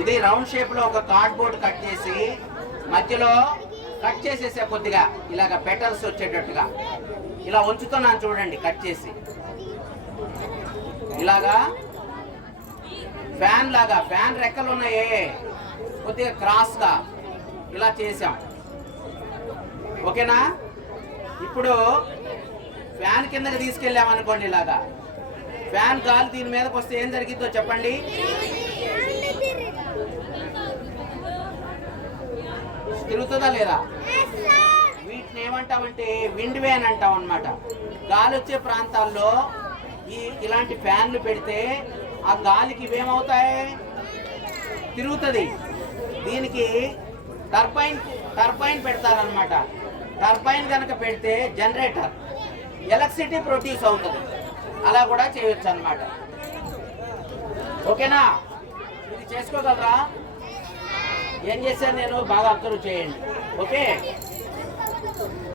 ఇది round shape లో ఒక కార్డ్బోర్డ్ కట్ చేసి మధ్యలో కట్ చేసేసా కొద్దిగా ఇలాగ పెటల్స్ వచ్చేటట్టుగా ఇలా ఉంచుతున్నాను చూడండి. కట్ చేసి ఇలాగా ఫ్యాన్ లాగా, ఫ్యాన్ రెక్కలు ఉన్నాయే కొద్దిగా క్రాస్ గా ఇలా చేసాం. ఓకేనా? ఇప్పుడు ఫ్యాన్ కిందకి తీసుకెళ్ళామనుకోండి, ఇలాగా ఫ్యాన్ గాలి దీని మీదకి వస్తే ఏం జరిగిద్దో చెప్పండి. తిరుగుతుందా లేదా? వీటిని ఏమంటామంటే విండ్ వ్యాన్ అంటాం అన్నమాట. గాలి వచ్చే ప్రాంతాల్లో ఇలాంటి ఫ్యాన్లు పెడితే ఆ గాలికి ఇవేమవుతాయి, తిరుగుతుంది. దీనికి టర్బైన్ పెడతారనమాట. టర్బైన్ కనుక పెడితే జనరేటర్ ఎలక్ట్రిసిటీ ప్రొడ్యూస్ అవుతుంది. అలా కూడా చేయొచ్చు అన్నమాట. ఓకేనా? ఇది చేసుకోగలరా? ఏం చేశాను నేను బాగా అబ్జర్వ్ చేయండి. ఓకే.